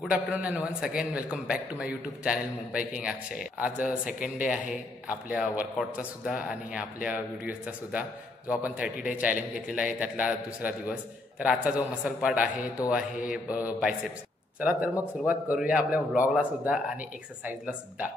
Good afternoon and once again welcome back to my YouTube channel Mumbai king Akshay. आज second day आहे आपल्या वर्कआउटचा सुद्धा आणि आपल्या व्हिडिओजचा सुद्धा. जो आपण 30 डे चॅलेंज घेतलेला आहे त्यातला दुसरा दिवस. तर आजचा जो मसल पार्ट आहे तो आहे बायसेप्स. चला तर मग सुरुवात करूया आपल्या व्लॉगला सुद्धा आणि एक्सरसाइजला सुद्धा.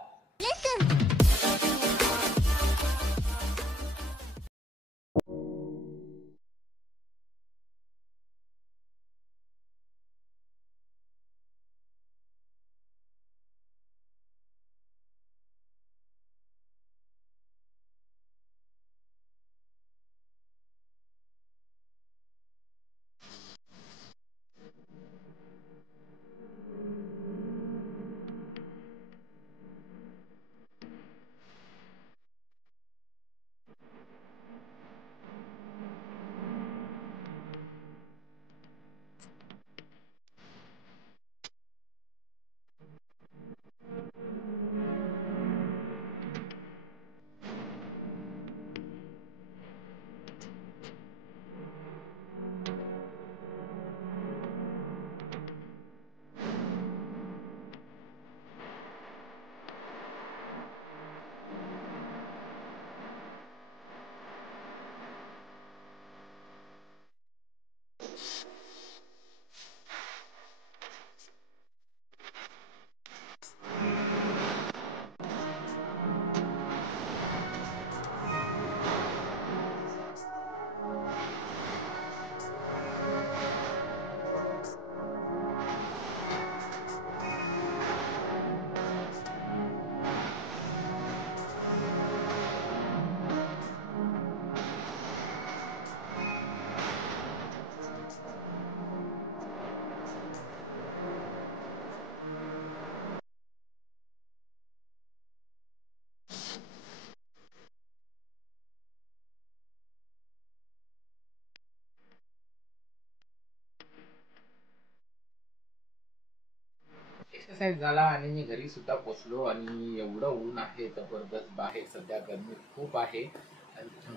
एक्सरसाइज झाला आणि मी घरी सुद्धा पोचलो आणि एवढं ऊन आहे जबरदस्त बाहेर. सध्या गरमी खूप आहे.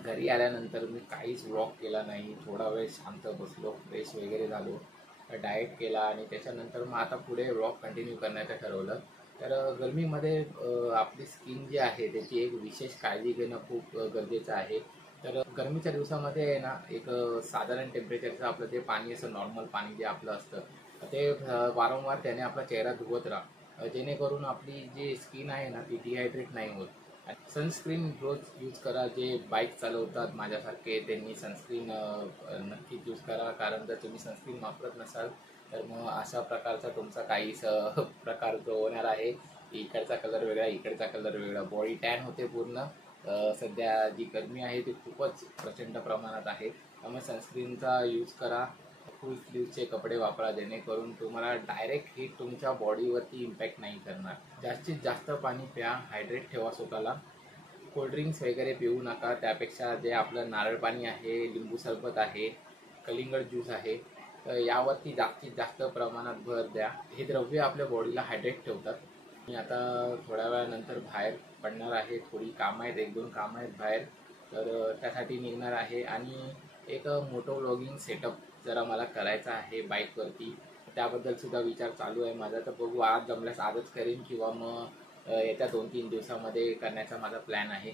घरी आल्यानंतर मी काहीच वॉक केला नाही. थोडा वेळ शांत बसलो, फ्रेश वगैरे झालो, डाएट केला आणि त्याच्यानंतर मग आता पुढे वॉक कंटिन्यू करण्याचं ठरवलं. तर गरमीमध्ये आपली स्किन जी आहे त्याची एक विशेष काळजी घेणं खूप गरजेचं आहे. तर गरमीच्या दिवसामध्ये आहे ना, एक साधारण टेम्परेचरचं आपलं ते पाणी असं नॉर्मल पाणी जे आपलं असतं ते वारंवार त्याने आपला चेहरा धुवत राहा, जेणेकरून आपली जी स्किन आहे ना ती डिहायड्रेट नाही होत. सनस्क्रीन रोज यूज करा. जे बाईक चालवतात माझ्यासारखे त्यांनी सनस्क्रीन नक्कीच यूज करा, कारण जर तुम्ही सनस्क्रीन वापरत नसाल तर मग अशा प्रकारचा तुमचा काहीच प्रकार जो होणार आहे. इकडचा कलर वेगळा, इकडचा कलर वेगळा, बॉडी टॅन होते पूर्ण. सध्या जी गरमी आहे ती खूपच प्रचंड प्रमाणात आहे, त्यामुळे सनस्क्रीनचा यूज करा. फुल स्लीवचे कपडे वापरा, जेणेकरून तुम्हाला डायरेक्ट हीट तुमच्या बॉडीवरती इम्पॅक्ट नाही करणार. जास्तीत जास्त पाणी प्या, हायड्रेट ठेवा स्वतःला. कोल्ड्रिंक्स वगैरे पिऊ नका. त्यापेक्षा जे आपलं नारळ पाणी आहे, लिंबू सरबत आहे, कलिंगड ज्यूस आहे, तर यावरती जास्तीत जास्त प्रमाणात भर द्या. हे द्रव्य आपल्या बॉडीला हायड्रेट ठेवतात. मी आता थोड्या वेळानंतर बाहेर पडणार आहे. थोडी कामं आहेत, 1-2 कामं आहेत बाहेर, तर त्यासाठी निघणार आहे. आणि एक मोटो व्लॉगिंग सेटअप जरा मला करायचा आहे बाईकवरती. त्याबद्दल सुद्धा विचार चालू आहे माझा. तर बघू, आज जमल्यास आजच करेन किंवा मग येत्या 2-3 दिवसामध्ये करण्याचा माझा प्लॅन आहे.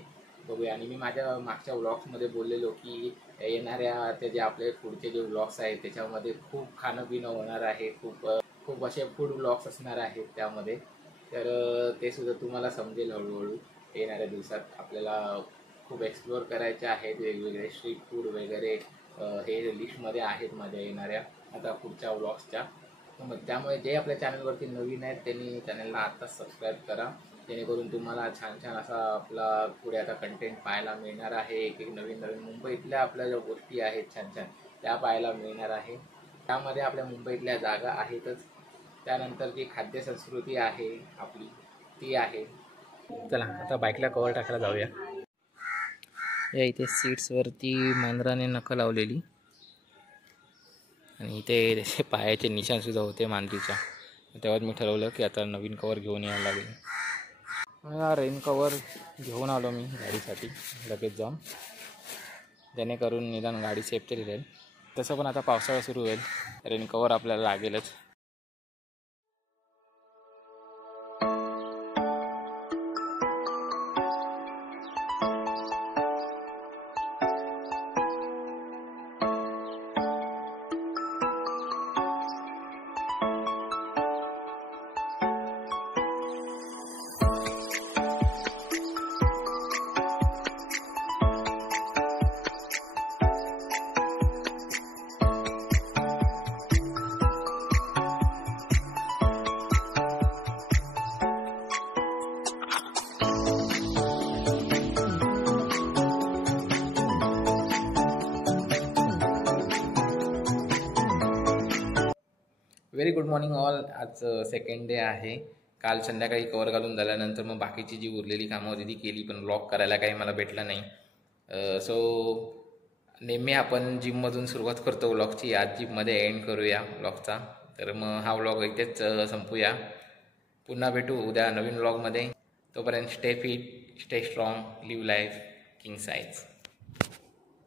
बघूया. आणि मी माझ्या मागच्या व्लॉग्समध्ये बोललेलो की येणाऱ्या ते जे आपले पुढचे जे व्लॉग्स आहेत त्याच्यामध्ये खूप खाणं पिणं होणार आहे. खूप असे फूड व्लॉग्स असणार आहेत त्यामध्ये. तर ते सुद्धा तुम्हाला समजेल हळूहळू. येणाऱ्या दिवसात आपल्याला खूप एक्सप्लोअर करायचे आहेत. वेगवेगळे स्ट्रीट फूड वगैरे हे लिस्टमध्ये आहेत माझ्या येणाऱ्या आता पुढच्या व्लॉग्सच्या. मग त्यामुळे जे आपल्या चॅनलवरती नवीन आहेत त्यांनी चॅनलला आत्ताच सबस्क्राईब करा, जेणेकरून तुम्हाला छान छान असा आपला पुढे आता कंटेंट पाहायला मिळणार आहे. एक एक नवीन नवीन मुंबईतल्या आपल्या ज्या गोष्टी आहेत छान छान त्या पाहायला मिळणार आहे. त्यामध्ये आपल्या मुंबईतल्या जागा आहेतच, त्यानंतर जी खाद्यसंस्कृती आहे आपली ती आहे. चला आता बाईकला कवर टाकायला जाऊया. या इथे सीट्सवरती मांजराने नखं लावलेली आणि इथे त्याचे पायाचे निशाणसुद्धा होते मांजरीच्या. तेव्हाच मी ठरवलं की आता नवीन कवर घेऊन यायला लागेल. हा रेन कवर घेऊन आलो मी गाडीसाठी लगेच जाऊन, जेणेकरून निदान गाडी सेफ तरी राहील. तसं पण आता पावसाळा सुरू होईल, रेन कवर आपल्याला लागेलच. Very good morning all. आज सेकंड डे आहे. काल संध्याकाळी कवर घालून झाल्यानंतर मग बाकीची जी उरलेली कामं होती ती केली, पण व्लॉग करायला काही मला भेटलं नाही. सो नेहमी आपण जिममधून सुरुवात करतो व्लॉगची. आज जिममध्ये एंड करूया व्लॉगचा. तर मग हा व्लॉग इथेच संपूया. पुन्हा भेटू उद्या नवीन व्लॉगमध्ये. तोपर्यंत stay fit, stay strong, live life king size.